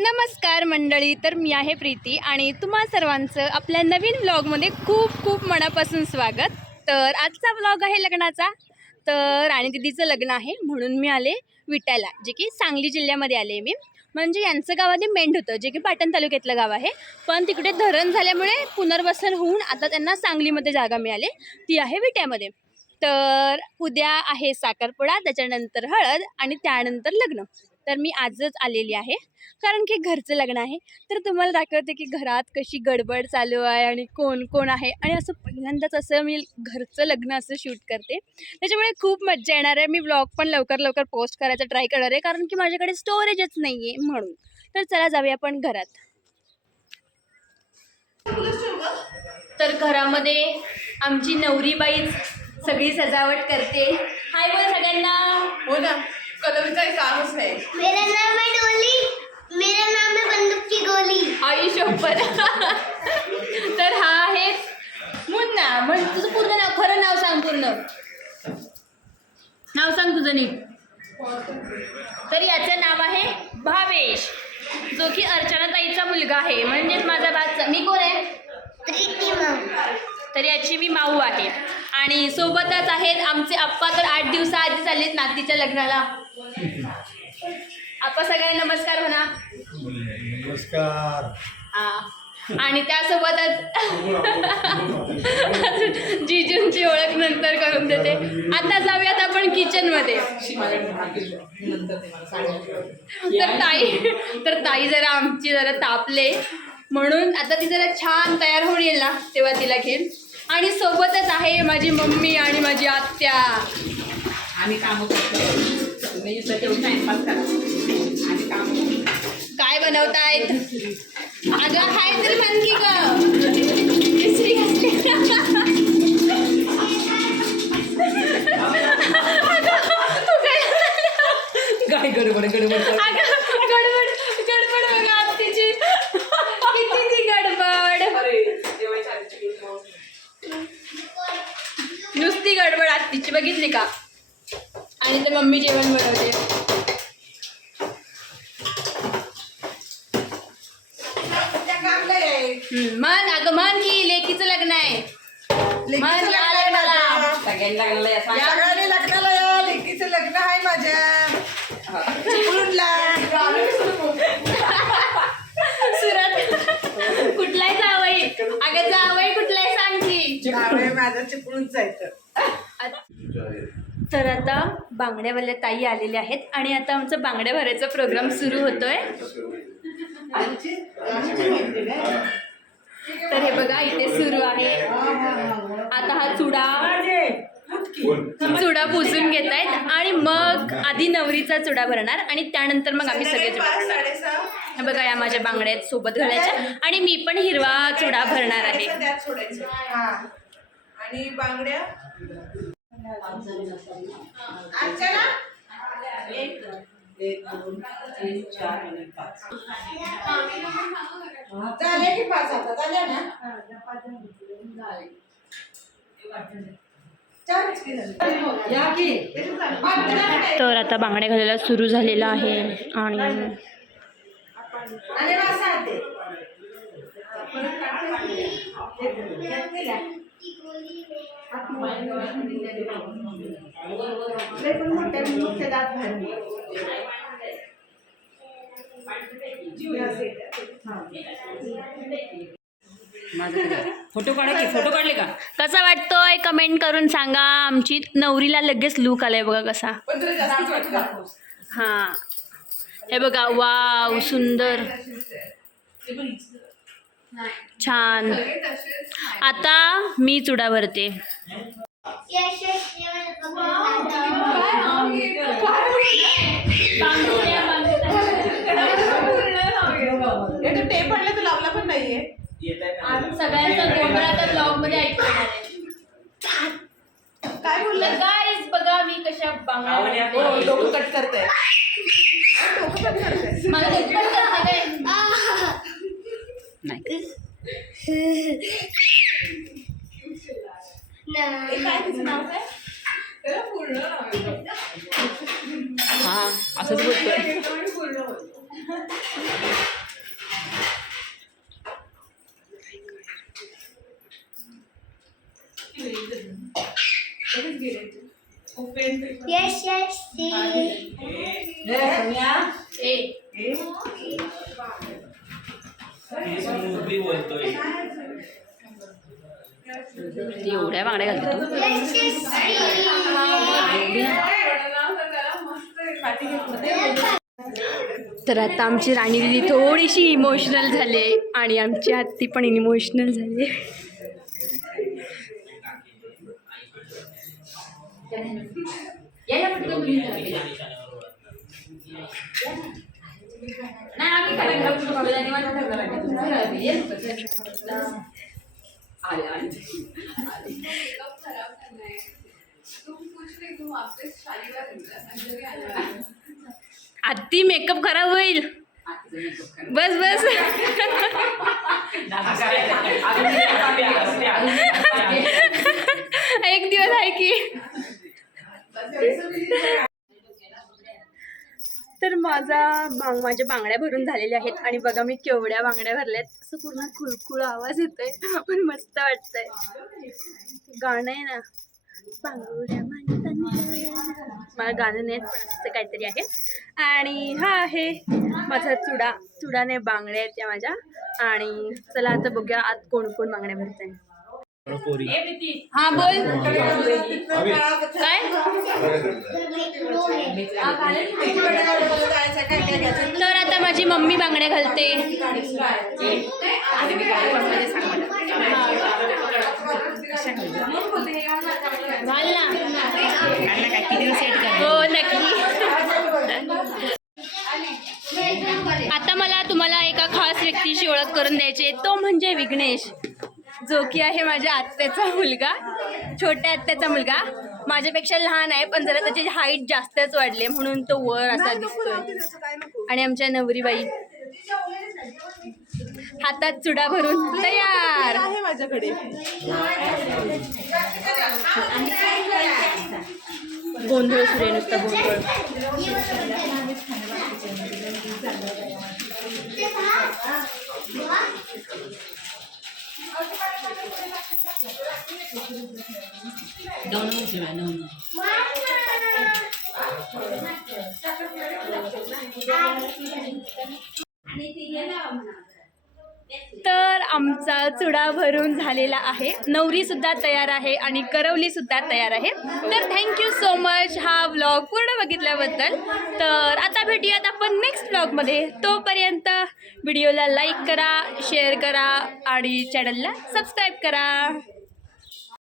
नमस्कार मंडळी तर मी आहे प्रीती आणि तुम्हा सर्वांचं आपल्या नवीन ब्लॉगमध्ये खूप खूप मनापासून स्वागत. तर आजचा ब्लॉग आहे लग्नाचा. तर राणी दिदीचं लग्न आहे म्हणून मी आले विटायला जे की सांगली जिल्ह्यामध्ये आले मी. म्हणजे यांचं गाव आधी मेंढ होतं जे की पाटण तालुक्यातलं गाव आहे. पण तिकडे धरण झाल्यामुळे पुनर्वसन होऊन आता त्यांना सांगलीमध्ये जागा मिळाली. ती आहे विट्यामध्ये. तर उद्या आहे साखरपुडा त्याच्यानंतर हळद आणि त्यानंतर लग्न. तर मी आजच आलेली आहे. कारण की घरचं लग्न आहे. तर तुम्हाला दाखवते की घरात कशी गडबड चालू आहे आणि कोण कोण आहे. आणि असं पहिल्यांदाच असं मी घरचं लग्न असं शूट करते. त्याच्यामुळे खूप मज्जा येणार आहे. मी ब्लॉग पण लवकर लवकर पोस्ट करायचा ट्राय करणार आहे. कारण की माझ्याकडे स्टोरेजच नाही आहे म्हणून. तर चला जाऊया आपण घरात. तर घरामध्ये आमची नवरीबाईच सगळी सजावट करते. हाय बोल सगळ्यांना. हो ना. कलर काही कामच नाही. मेरा नाम है डोली मेरा नाम है बंदूक की गोली। आई शपथ तर हा आहे मुन्ना. म्हण तुझं पूर्ण नाव खरं नाव सांग पूर्ण. नाव सांग तुझं नीट. तर याचं नाव आहे भावेश. जो की अर्चनाताईचा मुलगा आहे. म्हणजेच माझा भाचा मी कोण आहे? तर याची मी माऊ आहे. आणि सोबतच आहेत आमचे आप्पा तर आठ दिवसाआधी चाललेत नातीच्या लग्नाला. आप्पा सगळ्यांना नमस्कार म्हणा. नमस्कार. हा. आणि त्यासोबतच जिजूंची ओळख नंतर करून देते. आता जाऊयात आपण किचनमध्ये. तर ताई तर ताई जरा आमची जरा तापले. म्हणून आता ती जरा छान तयार होऊन येईल ना तेव्हा तिला घेईन आणि सोबतच आहे माझी मम्मी आणि माझी आत्या. आम्ही कामं करतो. तुम्ही इथं ठेवून टाइमपास करा आम्ही काम काय बनवतायत? अगं हाय तर म्हण की काय गडबड गडबड अगं, गडबड गडबड बघा आत्तीची किती ती गडबड नुसती गडबड आत्तीची. बघितली का? आणि ते मम्मी जेवण बनवते. म्हण अगं म्हण की लेकीचं लग्न आहे. म्हण या लग्नाला सगळ्यांना लागलेलं आहे असं. या सगळ्यांनी लग्नाला या लेकीचं लग्न आहे माझ्या. चिपळूणला. सुरत कुठलाही जावई? अगं जावई कुठलाही सांग की. त्यामुळे माझं चिपळूणच जायचं तर. तर आता बांगड्यावाल्या ताई आलेल्या आहेत आणि आता आमचं बांगड्या भरायचा प्रोग्राम सुरू होतोय. तर हे बघा इथे सुरू आहे. आता हा चुडा चुडा पुसून घेत आहेत आणि मग आधी नवरीचा चुडा भरणार आणि त्यानंतर मग आम्ही सगळे चुडा भरणार हे बघा या माझ्या बांगड्या आहेत सोबत घालायच्या. आणि मी पण हिरवा चुडा भरणार आहे. आणि बांगड्या? अर्चना? एक दोन तीन चार आणि पाच. झाले की पाच आता? झाल्या ना. तर आता बांगड्या घालायला सुरू झालेला आहे आणि आणि पण मोठ्या मोठ्या दात भरली फोटो काढा की फोटो काढले का? कसा वाटतोय? कमेंट करून सांगा. आमची नवरीला लगेच लुक आलाय बघा कसा. हा. हे बघा वाव सुंदर. छान. आता मी चुडा भरते. हे सगळ्यांचा गोंधळ तर ब्लॉगमध्ये ऐकणार आहे काय बोललं? गाईज बघा मी कशा बांगड्या हो डोकं कट डोकं मला Next. हा असंच Yes, yes, see. Yeah, yeah. Hey. Hey. Ee? असंच बोलतोय. एवढ्या बांगड्या घालते तू. तर आता आमची राणी दिदी थोडीशी इमोशनल झाली आणि आमची हत्ती पण इमोशनल झाली नाही आम्ही. हत्ती मेकअप खराब होईल. बस बस एक दिवस आहे की तर माझा बांग माझ्या बांगड्या भरून झालेल्या आहेत आणि बघा मी केवढ्या बांगड्या भरल्यात. असं पूर्ण खुळखुळ आवाज येतोय पण मस्त वाटतंय. गाणं आहे ना मला गाणं नाही पण असं काहीतरी आहे. आणि हा आहे माझा चुडा चुडाने बांगड्या आहेत त्या माझ्या. आणि चला आता बघूया आत कोण कोण बांगड्या भरत आहे हा बोल. काय? तर आता माझी मम्मी बांगड्या घालते. घाल ना. हो नक्की. आता मला तुम्हाला एका खास व्यक्तीची ओळख करून द्यायची तो म्हणजे विघ्नेश. जो की आहे माझ्या आत्याचा मुलगा छोट्या आत्याचा मुलगा. माझ्यापेक्षा लहान आहे पण जरा त्याची हाईट जास्तच वाढली म्हणून तो वर असा दिसतोय. आणि आमच्या नवरीबाई. हातात चुडा भरून तयार. आहे माझ्याकडे. गोंधळ सुरू आहे नुसता गोंधळ. दोन दोन. तर आमचा चुडा भरून झालेला आहे. नवरी सुद्धा तयार आहे आणि करवली सुद्धा तयार आहे. तर थँक्यू सो मच हा व्लॉग पूर्ण बघितल्याबद्दल. तर आता भेटूयात आपण नेक्स्ट व्लॉगमध्ये तोपर्यंत व्हिडिओला लाईक करा शेअर करा आणि चॅनलला सबस्क्राईब करा.